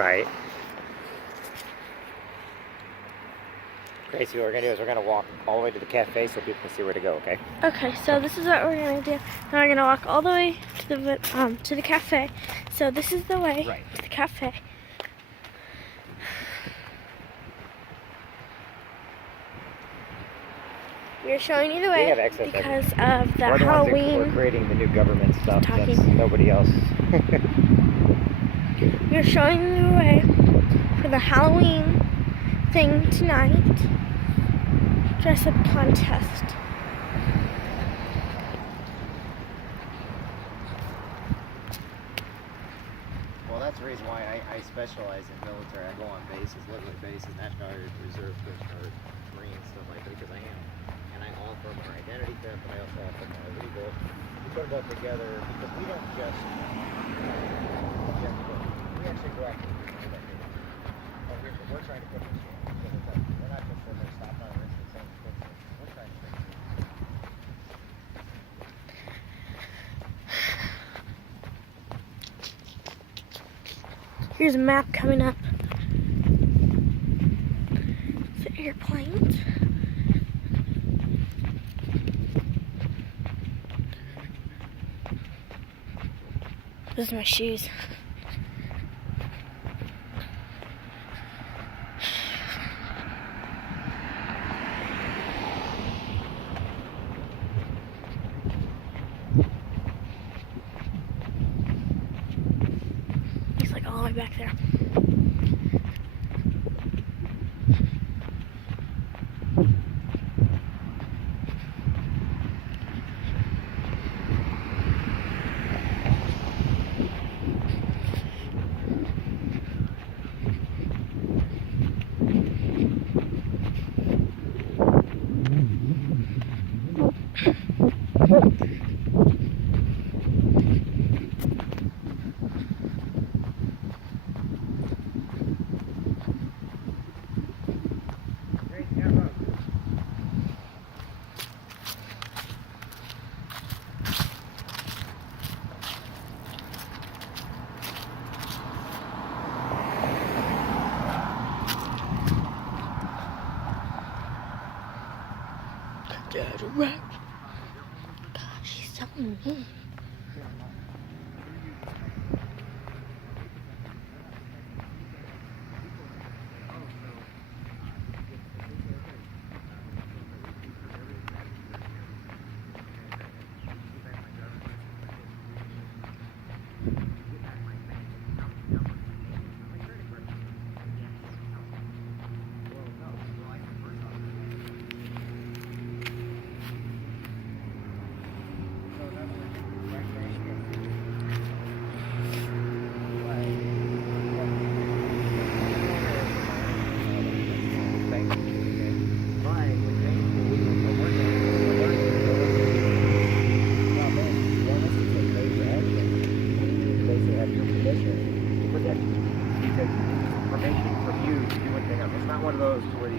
Right. Gracie, what we're going to do is we're going to walk all the way to the cafe so people can see where to go, okay? Okay, so this is what we're going to do. Now we're going to walk all the way to the cafe. So this is the way to the cafe. We're showing you the way because of the Halloween. We're creating the new government stuff since nobody else. We're showing you the way for the Halloween thing tonight. Dress up contest. Well, that's the reason why I specialize in military. I go on bases, live with bases, National Guard, Reserve, Coast Guard, Marines, stuff like that, because I am. And I offer them our identity theft, but I also offer them our legal. We put them both together because we don't just we actually go after the people that do it. We're trying to put this in. We're not just going to stop on risk the same thing. We're trying to fix it. Here's a map coming up. It's airplanes. Those are my shoes. He's like all the way back there. God, she's so mean.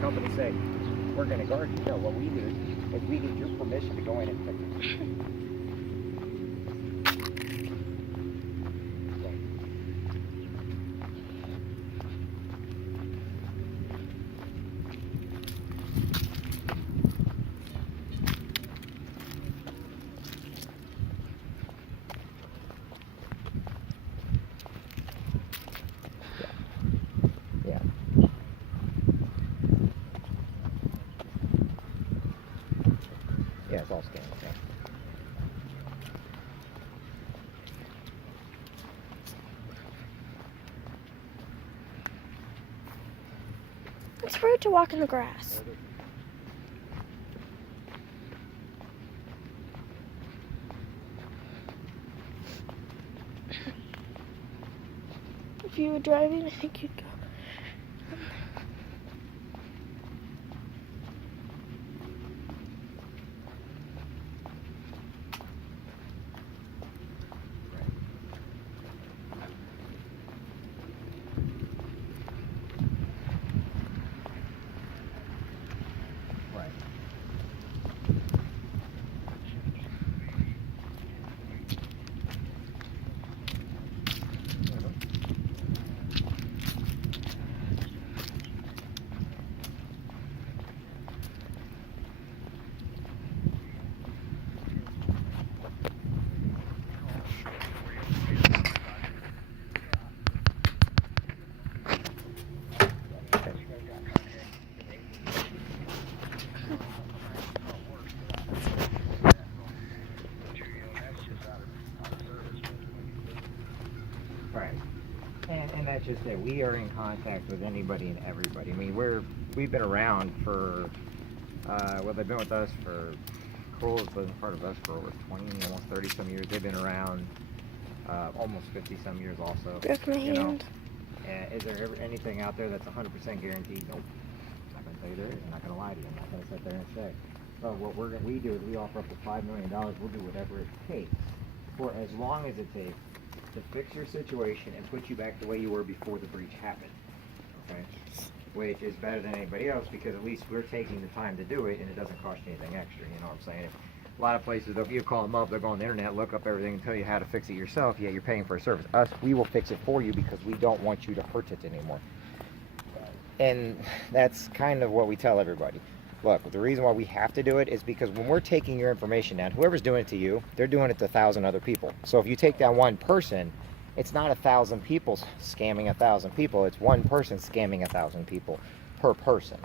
Companies say, we're going to guard you. No, what we need is we need your permission to go in and fix it. Yeah, it's all scanned, okay. It's rude to walk in the grass. If you were driving, I think you'd go. let's just say we are in contact with anybody and everybody. I mean, we've been around for, well, they've been with us for, Kroll's been part of us for over 20, almost 30 some years. They've been around almost 50 some years also. Broke my hand. Is there ever anything out there that's 100% guaranteed? Nope. I'm not going to tell you there is. I'm not going to lie to you. I'm not going to sit there and say. So what we do is we offer up to $5 million. We'll do whatever it takes, for as long as it takes, to fix your situation and put you back the way you were before the breach happened. Okay? Which is better than anybody else, because at least we're taking the time to do it and it doesn't cost you anything extra. You know what I'm saying? A lot of places, if you call them up, they'll go on the internet, look up everything, and tell you how to fix it yourself. Yeah, you're paying for a service. Us, we will fix it for you because we don't want you to hurt it anymore. And that's kind of what we tell everybody. Look, the reason why we have to do it is because when we're taking your information down, whoever's doing it to you, they're doing it to 1,000 other people. So if you take down one person, it's not 1,000 people scamming 1,000 people. It's one person scamming 1,000 people per person.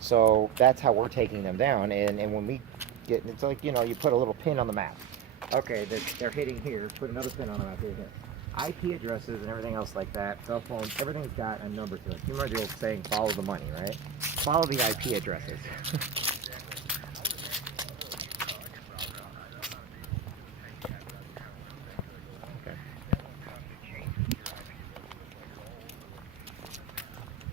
So that's how we're taking them down. And when we get, it's like, you know, you put a little pin on the map. Okay, they're hitting here. Put another pin on the map here. IP addresses and everything else like that, cell phones, everything's got a number to it. You remember the old saying, follow the money, right? Follow the IP addresses. Okay.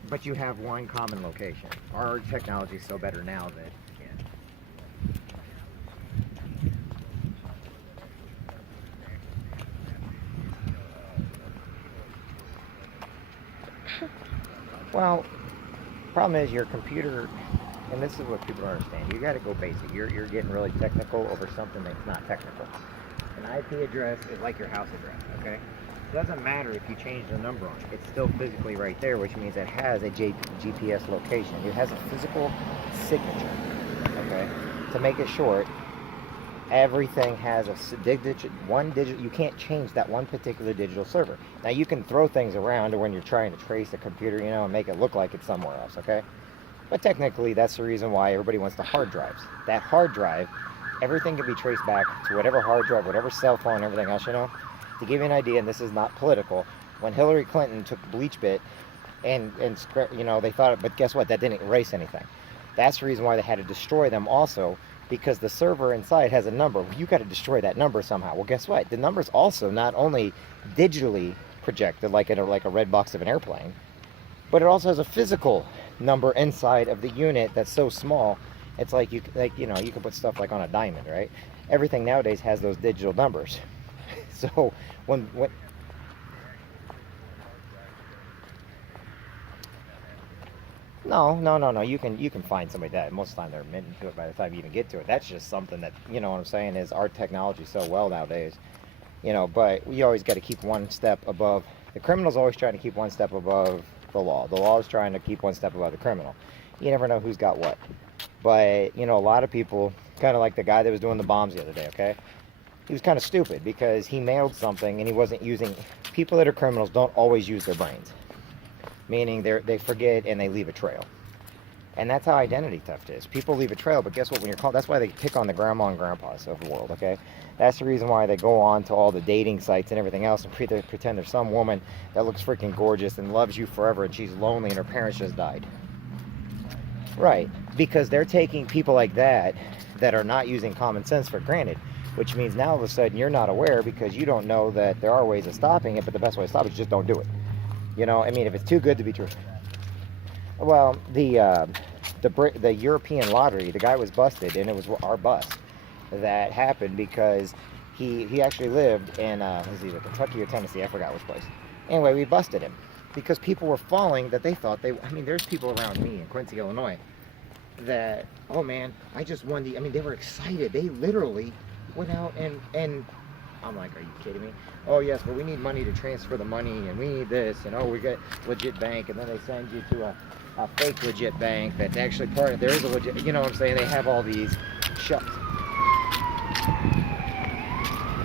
But you have one common location. Our technology is so better now that, well, problem is your computer, and this is what people don't understand. You got to go basic. You're getting really technical over something that's not technical. An IP address is like your house address, okay? It doesn't matter if you change the number on it. It's still physically right there, which means it has a GPS location. It has a physical signature, okay? To make it short, everything has one digit. You can't change that one particular digital server. Now you can throw things around when you're trying to trace a computer, you know, and make it look like it's somewhere else, okay? But technically, that's the reason why everybody wants the hard drives. That hard drive, everything can be traced back to whatever hard drive, whatever cell phone, everything else, you know? To give you an idea, and this is not political, when Hillary Clinton took the bleach bit and you know, they thought, but guess what? That didn't erase anything. That's the reason why they had to destroy them also, because the server inside has a number. You got to destroy that number somehow. Well, guess what? The number's also not only digitally projected like a red box of an airplane, but it also has a physical number inside of the unit that's so small. It's like you know, you can put stuff like on a diamond, right? Everything nowadays has those digital numbers. So when No. You can find somebody that most of the time they're admitting to it by the time you even get to it. That's just something that, you know what I'm saying, is our technology so well nowadays. You know, but we always got to keep one step above. The criminal's always trying to keep one step above the law. The law is trying to keep one step above the criminal. You never know who's got what. But, you know, a lot of people, kind of like the guy that was doing the bombs the other day, okay? He was kind of stupid because he mailed something and he wasn't using. People that are criminals don't always use their brains. Meaning they forget and they leave a trail. And that's how identity theft is. People leave a trail, but guess what? When you're called, that's why they pick on the grandma and grandpas of the world, okay? That's the reason why they go on to all the dating sites and everything else and pretend there's some woman that looks freaking gorgeous and loves you forever and she's lonely and her parents just died. Right, because they're taking people like that are not using common sense for granted, which means now all of a sudden you're not aware because you don't know that there are ways of stopping it, but the best way to stop it is just don't do it. You know, I mean, if it's too good to be true. Well, the European lottery, the guy was busted, and it was our bust that happened because he actually lived in was either Kentucky or Tennessee, I forgot which place. Anyway, we busted him because people were falling that they thought I mean, there's people around me in Quincy, Illinois that, oh man, I just won they were excited. They literally went out and I'm like, are you kidding me? Oh yes, but we need money to transfer the money, and we need this, and oh, we got legit bank, and then they send you to a fake legit bank that's actually there is a legit, you know what I'm saying? They have all these shells.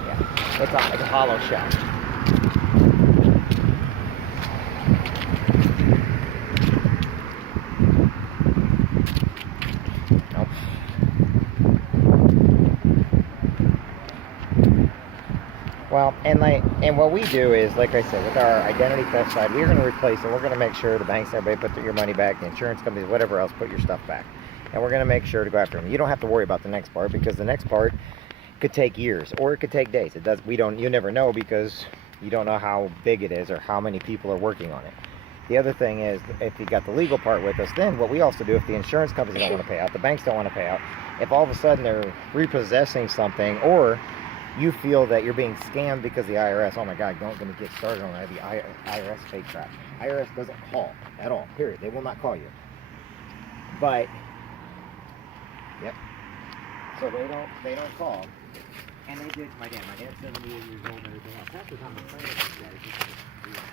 Yeah, it's a hollow shell. Well, and what we do is, like I said, with our identity theft side, we're going to replace it. We're going to make sure the banks, everybody put your money back, the insurance companies, whatever else, put your stuff back. And we're going to make sure to go after them. You don't have to worry about the next part, because the next part could take years or it could take days. You never know, because you don't know how big it is or how many people are working on it. The other thing is, if you got the legal part with us, then what we also do, if the insurance companies don't want to pay out, the banks don't want to pay out, if all of a sudden they're repossessing something, or you feel that you're being scammed because the IRS, oh my God, don't get me get started on that, the IRS fake trap. IRS doesn't call at all, period. They will not call you. But, yep. So they don't call. And they did, my dad's 78 years old and everything else. Half the time I'm playing with these guys.